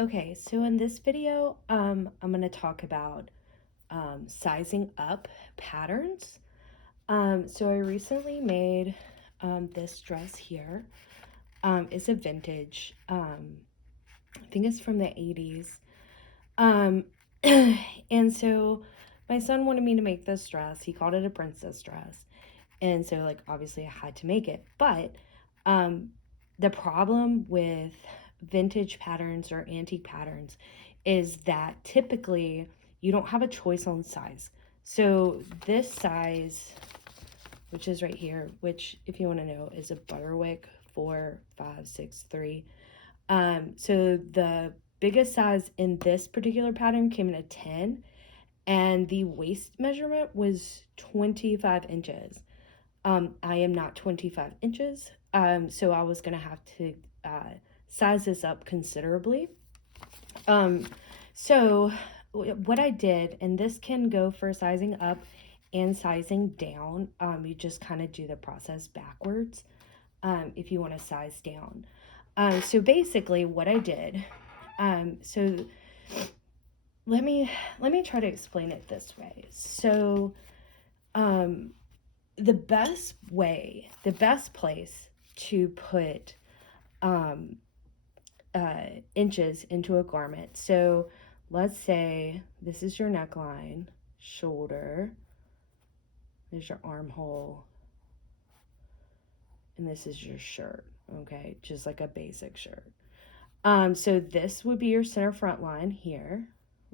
Okay, so in this video, I'm going to talk about sizing up patterns. So I recently made this dress here. It's a vintage. I think it's from the 80s. Um, and so my son wanted me to make this dress. He called it a princess dress. And so, like, obviously I had to make it. But um, the problem with vintage patterns or antique patterns is that typically you don't have a choice on size. So this size, which is right here, which if you want to know is a Butterwick 4563. So the biggest size in this particular pattern came in a 10, and the waist measurement was 25 inches. I am not 25 inches, so I was going to have to size this up considerably. Um, so what I did, and this can go for sizing up and sizing down, you just kind of do the process backwards if you want to size down. So basically what I did, so let me try to explain it this way. So um, the best place to put um, inches into a garment. So let's say this is your neckline, shoulder, there's your armhole, and this is your shirt. Okay, just like a basic shirt. So this would be your center front line here,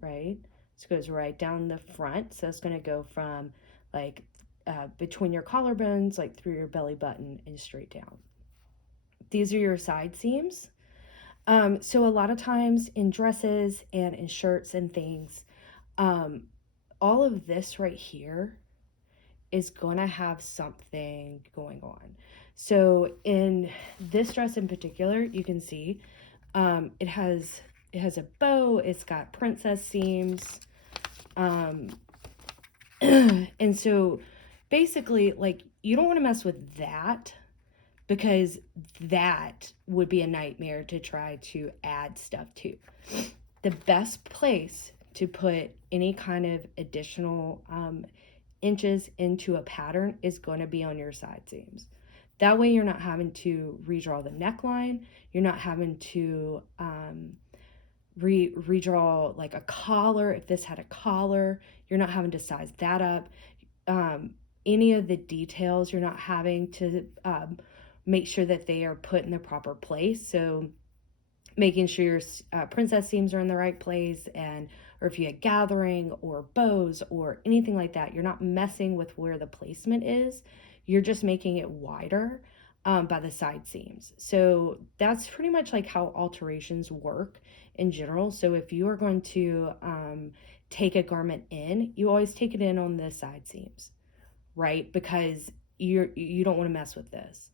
right? This goes right down the front. So it's going to go from like between your collarbones, like through your belly button and straight down. These are your side seams. So a lot of times in dresses and in shirts and things, um, all of this right here is going to have something going on. So in this dress in particular, you can see it has a bow. It's got princess seams, and so basically, like, you don't want to mess with that because that would be a nightmare to try to add stuff to. The best place to put any kind of additional inches into a pattern is going to be on your side seams. That way you're not having to redraw the neckline. You're not having to redraw like a collar. If this had a collar, you're not having to size that up. Any of the details, you're not having to make sure that they are put in the proper place. So making sure your princess seams are in the right place, and or if you had gathering or bows or anything like that, you're not messing with where the placement is. You're just making it wider by the side seams. So that's pretty much like how alterations work in general. So if you are going to take a garment in, you always take it in on the side seams, right? Because you don't want to mess with this.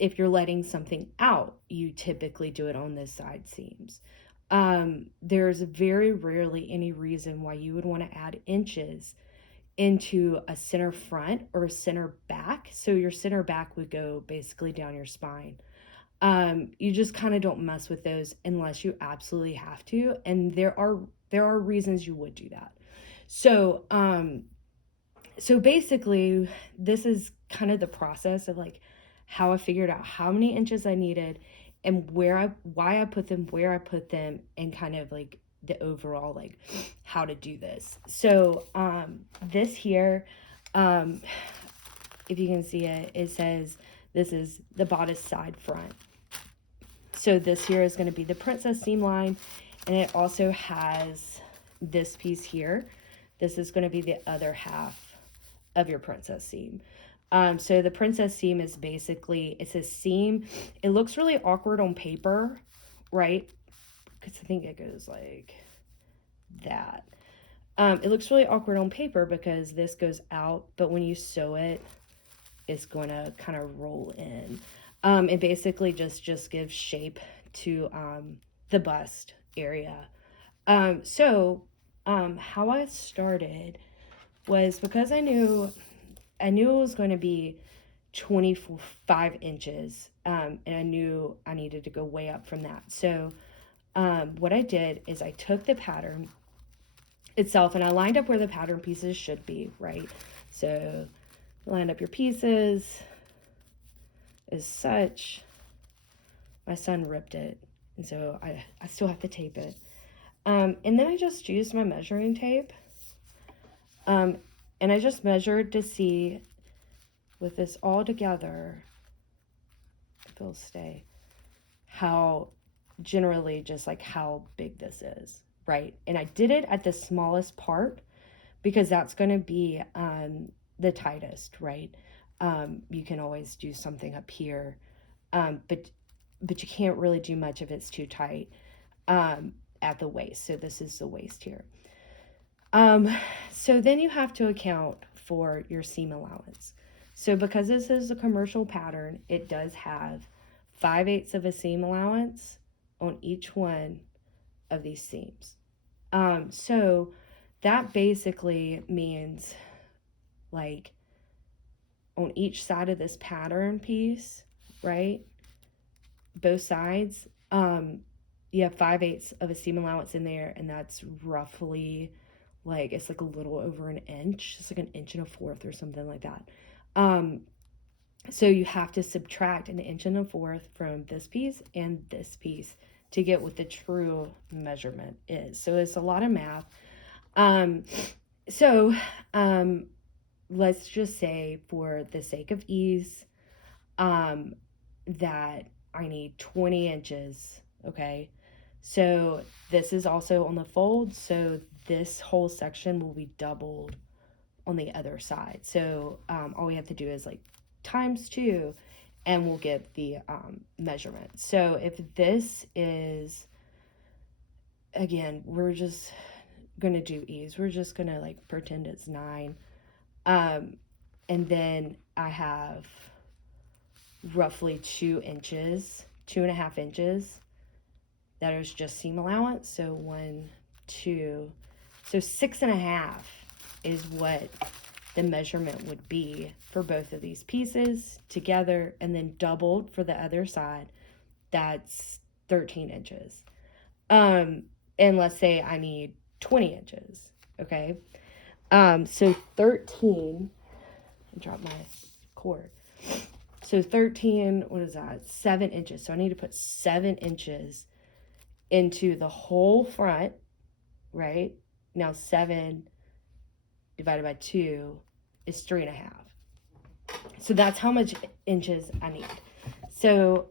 If you're letting something out, you typically do it on the side seams. There's very rarely any reason why you would want to add inches into a center front or a center back. So your center back would go basically down your spine. You just kind of don't mess with those unless you absolutely have to, and there are reasons you would do that. So so basically, this is kind of the process of like how I figured out how many inches I needed and why I put them where I put them, and kind of like the overall like how to do this. So this here, um if you can see it, it says this is the bodice side front. So this here is going to be the princess seam line, and it also has this piece here. This is going to be the other half of your princess seam. So the princess seam is basically, it's a seam. It looks really awkward on paper, right? Because I think it goes like that. It looks really awkward on paper because this goes out, but when you sew it, it's going to kind of roll in. It basically just gives shape to the bust area. So how I started was because I knew it was going to be 25 inches, and I knew I needed to go way up from that. So what I did is I took the pattern itself and I lined up where the pattern pieces should be, right? So line up your pieces as such. My son ripped it, and so I still have to tape it. And then I just used my measuring tape. And I just measured to see with this all together, if it'll stay, how generally just like how big this is, right? And I did it at the smallest part because that's going to be the tightest, right? You can always do something up here, but you can't really do much if it's too tight at the waist. So this is the waist here. So then you have to account for your seam allowance. So because this is a commercial pattern, it does have 5/8 of a seam allowance on each one of these seams. So that basically means like on each side of this pattern piece, right? Both sides, you have 5/8 of a seam allowance in there, and that's roughly like it's like a little over an inch. It's like an inch and a fourth or something like that. So you have to subtract an inch and a fourth from this piece and this piece to get what the true measurement is. So it's a lot of math. So let's just say for the sake of ease that I need 20 inches, okay? So this is also on the fold, so this whole section will be doubled on the other side. So all we have to do is like times 2 and we'll get the measurement. So if this is, again, we're just gonna do ease. We're just gonna like pretend it's 9. And then I have roughly 2 inches, 2.5 inches. That is just seam allowance. So 1, 2, so 6.5 is what the measurement would be for both of these pieces together, and then doubled for the other side. That's 13 inches. And let's say I need 20 inches, okay? So 13, I dropped my cord. So 13, what is that? 7 inches. So I need to put 7 inches into the whole front, right? Now 7 divided by 2 is 3.5. So that's how much inches I need. So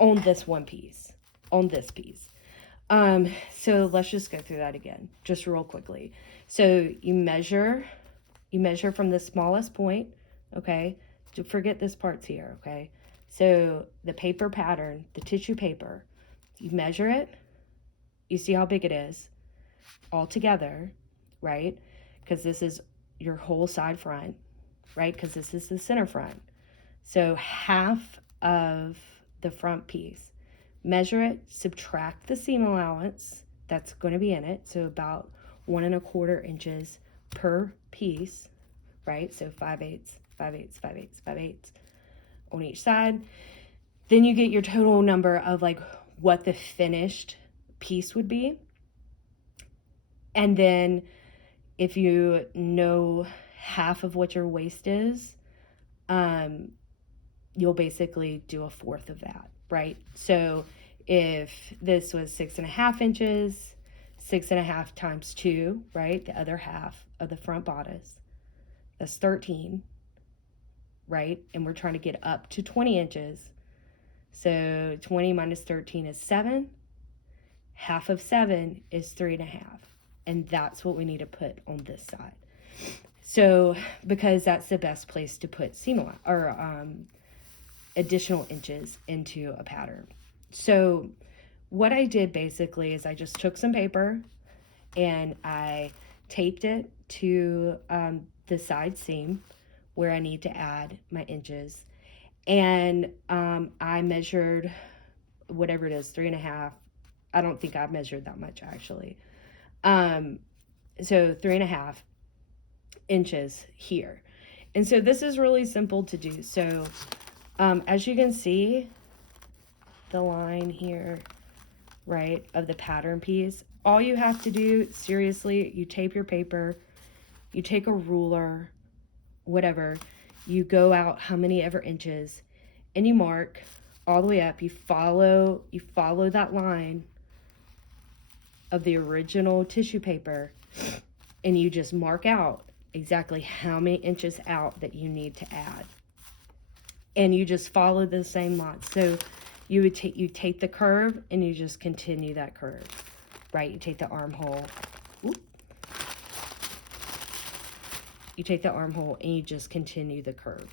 on this one piece, on this piece. So let's just go through that again, just real quickly. So you measure from the smallest point, okay? Forget this part's here, okay? So the paper pattern, the tissue paper, you measure it, you see how big it is all together, right? Because this is your whole side front, right? Because this is the center front. So half of the front piece, measure it, subtract the seam allowance that's going to be in it, so about 1.25 inches per piece, right? So 5/8, 5/8, 5/8, 5/8 on each side. Then you get your total number of like what the finished piece would be. And then if you know half of what your waist is, you'll basically do 1/4 of that, right? So if this was 6.5 inches, 6.5 times 2, right? The other half of the front bodice, that's 13, right? And we're trying to get up to 20 inches. So 20 minus 13 is 7. Half of 7 is 3.5. And that's what we need to put on this side. So because that's the best place to put seam or additional inches into a pattern. So what I did basically is I just took some paper and I taped it to the side seam where I need to add my inches. And I measured whatever it is, 3.5. I don't think I measured that much actually. So 3.5 inches here. And so this is really simple to do. So as you can see, the line here right, of the pattern piece. All you have to do, seriously, you tape your paper, you take a ruler, whatever, you go out how many ever inches, and you mark all the way up. You follow that line of the original tissue paper, and you just mark out exactly how many inches out that you need to add. And you just follow the same line. So you take the curve and you just continue that curve, right? You take the armhole. You take the armhole and you just continue the curve.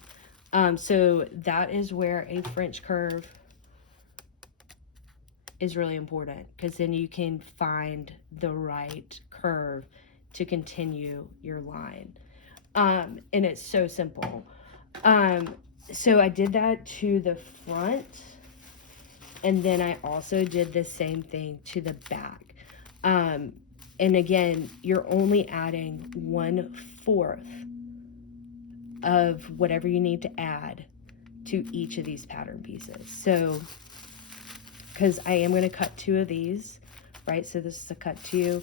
So that is where a French curve is really important, because then you can find the right curve to continue your line. And it's so simple. So I did that to the front, and then I also did the same thing to the back. And again, you're only adding 1/4 of whatever you need to add to each of these pattern pieces. So, because I am going to cut 2 of these, right? So this is a cut 2.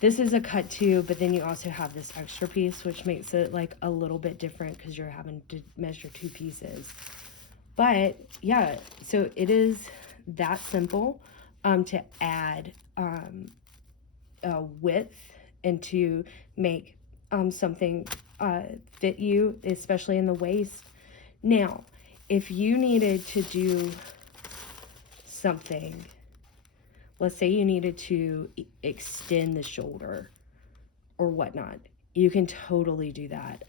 This is a cut 2, but then you also have this extra piece, which makes it like a little bit different because you're having to measure 2 pieces. But yeah, so it is that simple to add width and to make something fit you, especially in the waist. Now, if you needed to do something, let's say you needed to extend the shoulder or whatnot, you can totally do that.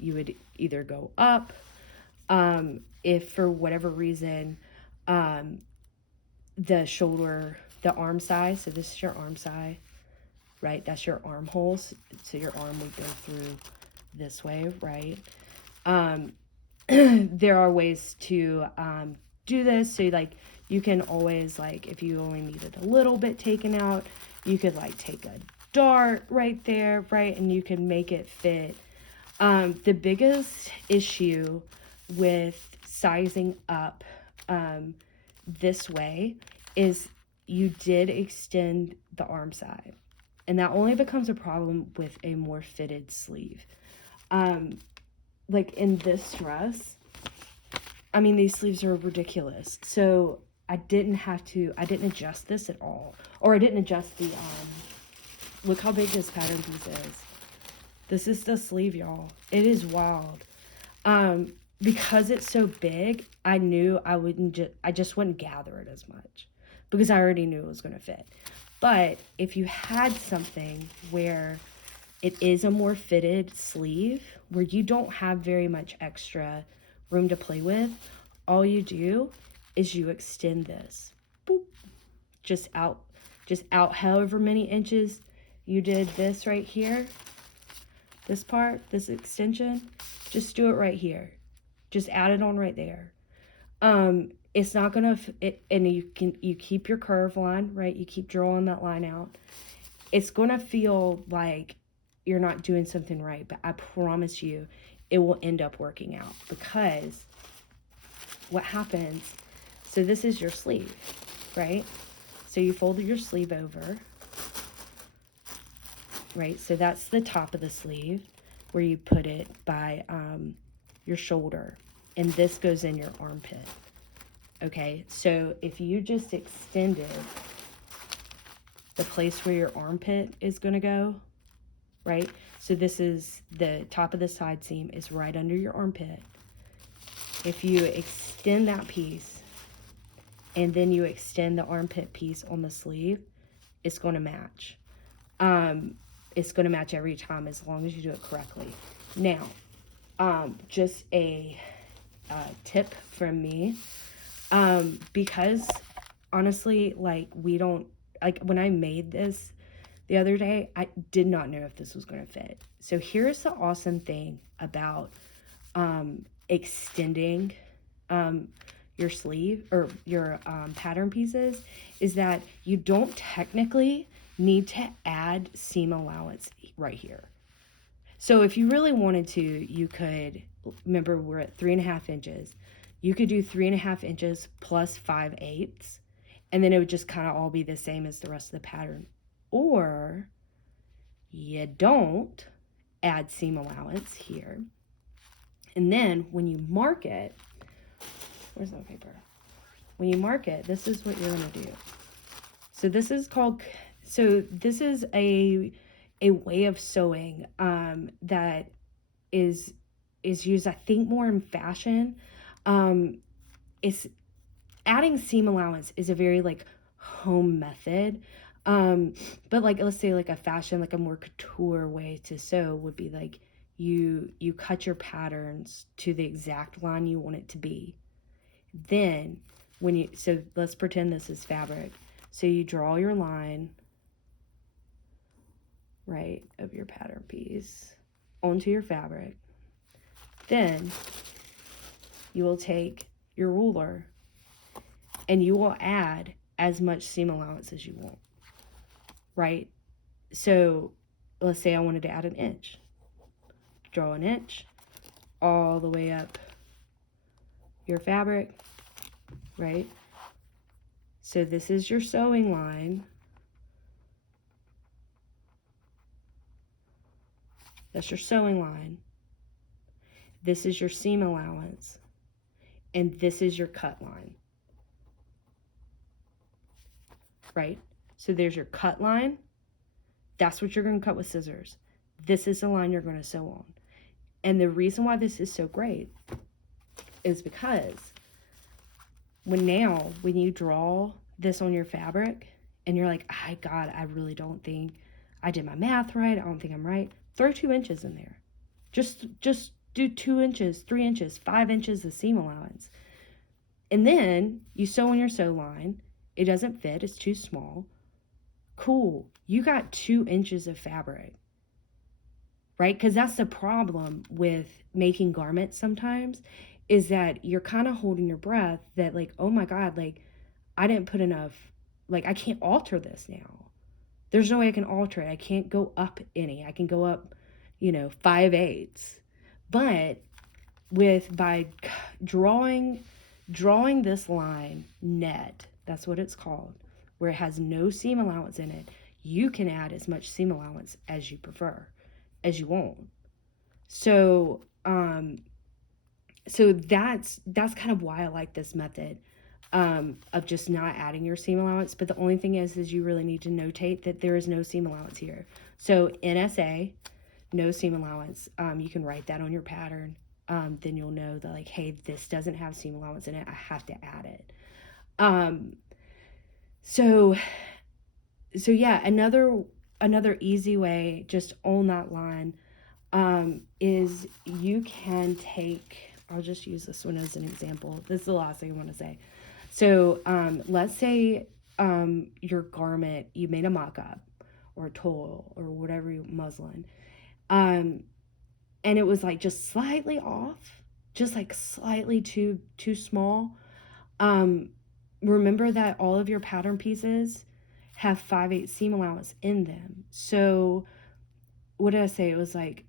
You would either go up, if for whatever reason the shoulder, the arm size, so this is your arm size, right? That's your armholes. So your arm would go through this way, right? There are ways to do this. So like you can always, like, if you only needed a little bit taken out, you could like take a dart right there, right? And you can make it fit. The biggest issue with sizing up this way is you did extend the arm side. And that only becomes a problem with a more fitted sleeve. Like in this dress, I mean, these sleeves are ridiculous. So I didn't adjust this at all. Or I didn't adjust the, look how big this pattern piece is. This is the sleeve, y'all. It is wild. Because it's so big, I knew I just wouldn't gather it as much because I already knew it was going to fit. But if you had something where it is a more fitted sleeve, where you don't have very much extra room to play with, all you do is you extend this. Boop. Just out however many inches you did this right here. This part, this extension, just do it right here. Just add it on right there. It's not gonna, and you keep your curve line, right? You keep drawing that line out. It's gonna feel like you're not doing something right, but I promise you, it will end up working out, because what happens, so this is your sleeve, right? So you fold your sleeve over, right? So that's the top of the sleeve where you put it by your shoulder, and this goes in your armpit. Okay, so if you just extended the place where your armpit is going to go, right? So this is the top of the side seam is right under your armpit. If you extend that piece and then you extend the armpit piece on the sleeve, it's going to match. It's going to match every time as long as you do it correctly. Now, just a tip from me. Because honestly, like, we don't, like, when I made this the other day, I did not know if this was going to fit. So here's the awesome thing about extending your sleeve or your pattern pieces, is that you don't technically need to add seam allowance right here. So if you really wanted to, you could, remember we're at 3.5 inches. You could do 3.5 inches plus 5/8, and then it would just kind of all be the same as the rest of the pattern. Or you don't add seam allowance here, and then when you mark it, where's that paper? When you mark it, this is what you're going to do. So this is called, so this is a way of sewing that is used, I think, more in fashion. It's adding seam allowance is a very like home method. But like, let's say like a fashion, like a more couture way to sew would be like you cut your patterns to the exact line you want it to be. Then when you, so let's pretend this is fabric. So you draw your line, right, of your pattern piece onto your fabric. Then you will take your ruler and you will add as much seam allowance as you want, right? So let's say I wanted to add an inch. Draw an inch all the way up your fabric, right? So this is your sewing line. That's your sewing line. This is your seam allowance. And this is your cut line, right? So there's your cut line. That's what you're going to cut with scissors. This is the line you're going to sew on. And the reason why this is so great is because when you draw this on your fabric and you're like, God, I really don't think I did my math right. I don't think I'm right. Throw 2 inches in there. Just do 2 inches, 3 inches, 5 inches of seam allowance. And then you sew on your sew line. It doesn't fit. It's too small. Cool. You got 2 inches of fabric, right? Because that's the problem with making garments sometimes, is that you're kind of holding your breath that like, oh my God, like I didn't put enough, like I can't alter this now. There's no way I can alter it. I can't go up any. I can go up, 5/8. But by drawing this line net, that's what it's called, where it has no seam allowance in it, you can add as much seam allowance as you prefer, as you want. So that's kind of why I like this method of just not adding your seam allowance. But the only thing is you really need to notate that there is no seam allowance here. So NSA, no seam allowance. You can write that on your pattern. Then you'll know that like, hey, this doesn't have seam allowance in it. I have to add it. So yeah, another easy way just on that line is you can take, I'll just use this one as an example. This is the last thing I want to say. So let's say your garment, you made a mock-up or a tulle or whatever, muslin. And it was like just slightly off, just like slightly too small. Remember that all of your pattern pieces have 5/8 seam allowance in them. So what did I say? It was like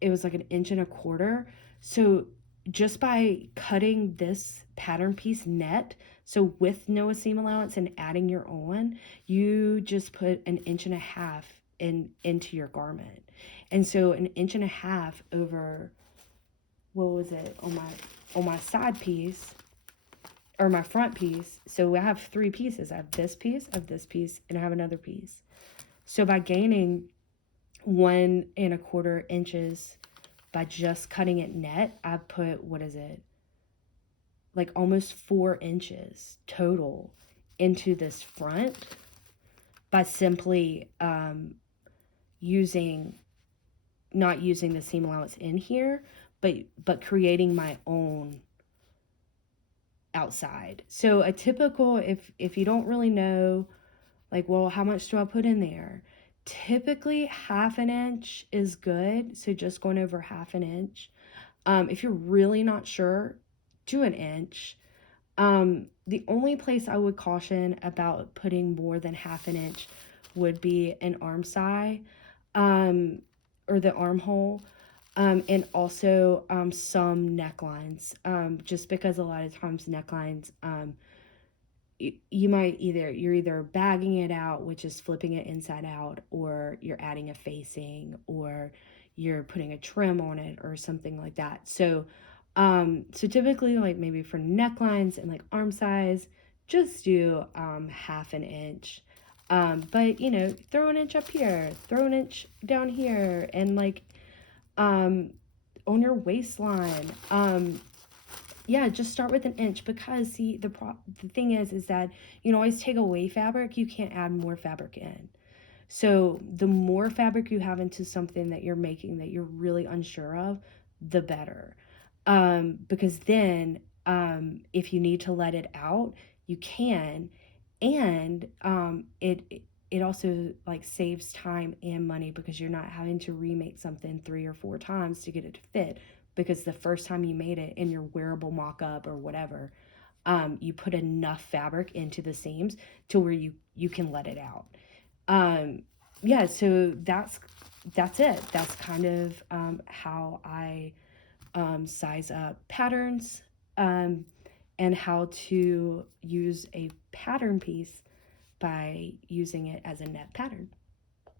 1.25 inches. So just by cutting this pattern piece net, so with no seam allowance and adding your own, you just put 1.5 inches into your garment. And so 1.5 inches over, what was it, on my side piece or my front piece. So I have 3 pieces. I have this piece, and I have another piece. So by gaining 1.25 inches by just cutting it net, I put, what is it, like almost 4 inches total into this front by simply not using the seam allowance in here, but creating my own outside. So a typical, if you don't really know, like, well, how much do I put in there? Typically 1/2 inch is good. So just going over 1/2 inch. If you're really not sure, do 1 inch. The only place I would caution about putting more than 1/2 inch would be an arm side, or the armhole, and also some necklines, just because a lot of times necklines you might you're either bagging it out, which is flipping it inside out, or you're adding a facing, or you're putting a trim on it or something like that. So typically, like maybe for necklines and like arm size, just do half an inch. But throw an inch up here, throw an inch down here, and like um, on your waistline. Yeah, just start with an inch, because see the thing is that always take away fabric, you can't add more fabric in. So the more fabric you have into something that you're making that you're really unsure of, the better. Because then if you need to let it out, you can. And it also like saves time and money, because you're not having to remake something 3 or 4 times to get it to fit, because the first time you made it in your wearable mock-up or whatever, you put enough fabric into the seams to where you can let it out. Yeah, so that's it. That's kind of how I size up patterns, um, and how to use a pattern piece by using it as a net pattern.